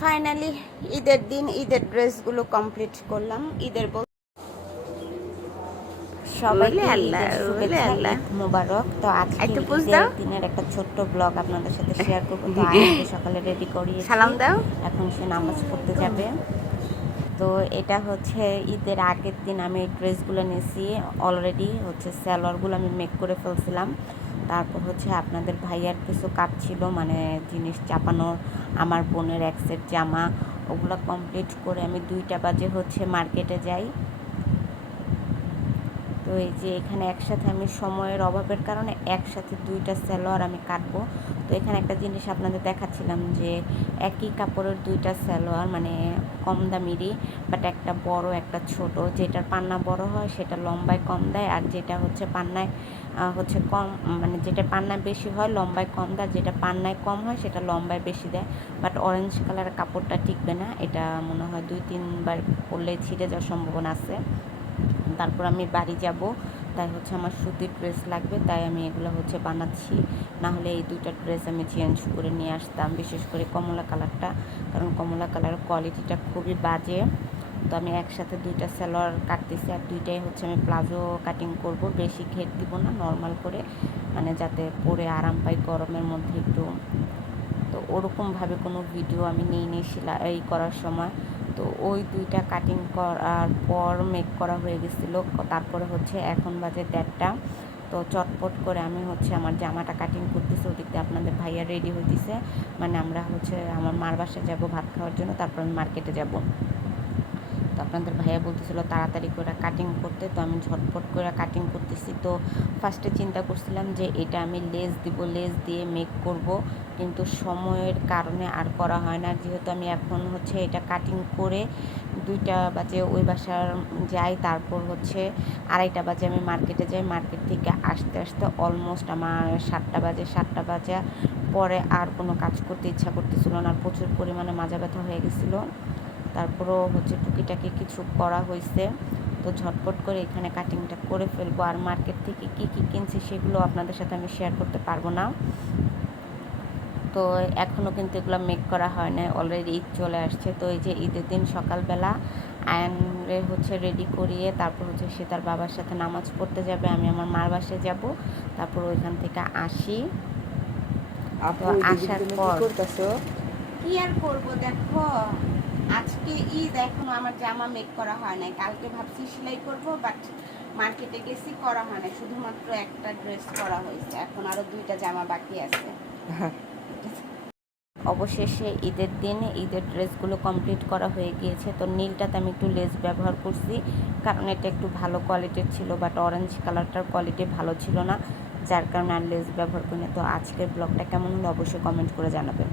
Finally ঈদের দিন ঈদের ড্রেসগুলো কমপ্লিট করলাম। ঈদের সবাইকে ঈদের শুভেচ্ছা, ঈদ মোবারক। তো আজকে ঈদের দিনের একটা ছোট্ট ব্লগ আপনাদের সাথে শেয়ার করবো। তো আজকে সকালে রেডি করিয়েছি, এখন সে নামাজ পড়তে যাবে। তো এটা হচ্ছে ঈদের আগের দিন আমি এই ড্রেসগুলো নিয়েছি। অলরেডি হচ্ছে সালোয়ারগুলো আমি মেক করে ফেলছিলাম। তারপর হচ্ছে আপনাদের ভাইয়ার কিছু কাজ ছিল, মানে জিনিস চাপানোর, আমার বোনের এক সেট জামা, ওগুলো কমপ্লিট করে আমি 2টা বাজে হচ্ছে মার্কেটে যাই। তো এই যে এখানে একসাথে আমি সময়ের অভাবের কারণে একসাথে 2টা সালোয়ার আমি কাটবো। তো এখানে একটা জিনিস আপনাদের দেখাচ্ছিলাম যে একই কাপড়ের 2টা সালোয়ার, মানে কম দামিরই, বাট একটা বড় একটা ছোট। যেটার পান্না বড় হয় সেটা লম্বায় কম দেয়, আর যেটা হচ্ছে পান্নায় হচ্ছে কম, মানে যেটা পান্নায় বেশি হয় লম্বায় কম দেয়, যেটা পান্নায় কম হয় সেটা লম্বায় বেশি দেয়। বাট অরেঞ্জ কালারের কাপড়টা টিকবে না, এটা মনে হয় 2-3 বার পরলে ছিঁড়ে যাওয়ার সম্ভাবনা আছে। তারপর আমি বাড়ি যাব, তাই হচ্ছে আমার সুতির ড্রেস লাগবে, তাই আমি এগুলো হচ্ছে বানাচ্ছি। না হলে এই 2টা ড্রেস আমি চেঞ্জ করে নিয়ে আসতাম, বিশেষ করে কমলা কালারটা, কারণ কমলা কালারের কোয়ালিটিটা খুবই বাজে। তো আমি একসাথে 2টা সালোয়ার কাটতেছি, আর 2টাই হচ্ছে আমি প্লাজো কাটিং করব। বেশি ঘের দিব না, নর্মাল করে, মানে যাতে পরে আরাম পাই গরমের মধ্যে একটু। তো ওরকমভাবে কোনো ভিডিও আমি নিইনি সেলাই করার সময়। তো ওই 2টা কাটিং করার পর মেক করা হয়ে গেছিলো। তারপরে হচ্ছে এখন বাজে 1:30টা। তো চটপট করে আমি হচ্ছে আমার জামাটা কাটিং করতেছি, ওদিক দিয়ে আপনাদের ভাইয়া রেডি হইতেছে, মানে আমরা হচ্ছে আমার মার বাসায় যাব ভাত খাওয়ার জন্য, তারপর আমি মার্কেটে যাব। তো আপনাদের ভাইয়া বলতেছিল তাড়াতাড়ি করে কাটিং করতে, তো আমি ঝটপট করে কাটিং করতেছি। তো ফার্স্টে চিন্তা করছিলাম যে এটা আমি লেস দিব, লেস দিয়ে মেক করব, কিন্তু সময়ের কারণে আর করা হয় না। যেহেতু আমি এখন হচ্ছে এটা কাটিং করে 2টা বাজে ওই বাসার যাই, তারপর হচ্ছে 2:30 বাজে আমি মার্কেটে যাই। মার্কেট থেকে আসতে আসতে অলমোস্ট আমার 7টা বাজে। 7টা বাজে পরে আর কোনো কাজ করতে ইচ্ছা করতেছিল না, প্রচুর পরিমাণে মাজা ব্যথা হয়ে গেছিলো। তারপরও হচ্ছে টুকিটাকি কিছু করা হয়েছে। তো ঝটপট করে এখানে কাটিংটা করে ফেলবো। আর মার্কেট থেকে কী কী কিনছি সেগুলো আপনাদের সাথে আমি শেয়ার করতে পারবো না। তো এখনও কিন্তু এগুলো মেক করা হয় না, অলরেডি ঈদ চলে আসছে। তো এই যে ঈদের দিন সকালবেলা আয়নরে হচ্ছে রেডি করিয়ে তারপর হচ্ছে সে তার বাবার সাথে নামাজ পড়তে যাবে, আমি আমার মার বাসায় যাব। তারপর ওইখান থেকে আসি। তো আসার পর কি আর করবো, দেখো আজকে ঈদ, এখনো আমার জামা মেক করা হয় নাই। কালকে ভাবছি সেলাই করবো, বাট মার্কেটে গেছি, করা হয় না, শুধুমাত্র একটা ড্রেস করা হয়েছে, এখন আরো 2টা জামা বাকি আছে। অবশেষে ঈদের দিন ঈদের ড্রেসগুলো কমপ্লিট করা হয়ে গিয়েছে। তো নীলটাতে আমি একটু লেস ব্যবহার করছি, কারণ এটা একটু ভালো কোয়ালিটির ছিল, বাট অরেঞ্জ কালারটার কোয়ালিটি ভালো ছিল না, যার কারণে আর লেস ব্যবহার করিনি। তো আজকের ব্লগটা কেমন হলো অবশ্যই কমেন্ট করে জানাবেন।